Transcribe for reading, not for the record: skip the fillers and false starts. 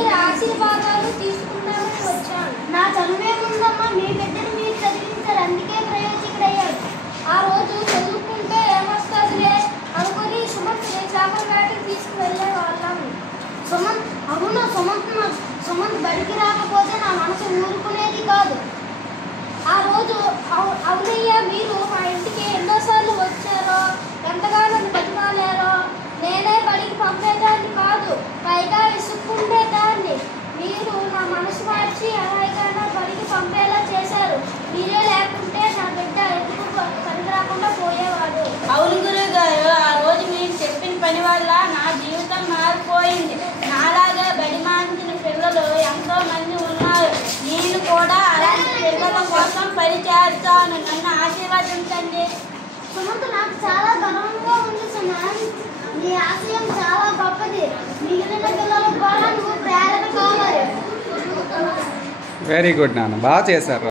దగ్గర ఆశీర్వాదాలు తీసుకుందామని వచ్చాను. నా చదువేముందమ్మా, మీ బిడ్డను మీరు చదివించారు, అందుకే ప్రయోజకుడయ్యాడు. ఆ రోజు చదువుకుంటే ఏమొస్తుందిలే అనుకుని సుమంత్ చేపల వేటకి తీసుకువెళ్ళే వాళ్ళం. అవును సుమంత్ బడికి రాకపోతే నా మనసు ఊరుకునేది కాదు. ఆ రోజు అవునయ్య, మీరు మా ఇంటికి ఎన్నోసార్లు వచ్చారో, ఎంతగానో బతిమాలారో. నేనే బడికి పంపేదాన్ని కాదు, పైగా విసుక్కుండేదాన్ని. మీరు నా మనసు మార్చి ఎలాగైనా బడికి పంపేలా చేశారు. మీరే లేకుంటే నా బిడ్డ ఎందుకు పనికి రాకుండా పోయేవాడు. అవును గురువు గారు, ఆ రోజు మీరు చెప్పిన పని వల్ల నా జీవితం మారిపోయింది. నాలాగా బడి మాంచిన పిల్లలు ఎంతో మంది ఉన్నారు. నేను కూడా అలాంటి పిల్లల కోసం పని చేస్తాను. నన్ను ఆశీర్వదించండి. సుమంత్, నాకు చాలా గర్వంగా ఉంది సుమంత్. నీ ఆశయం చాలా గొప్పది. మిగిలిన పిల్లలకు కూడా నువ్వు ప్రేరణ కావాలి. వెరీ గుడ్ నాన్న, బాగా చేశారు.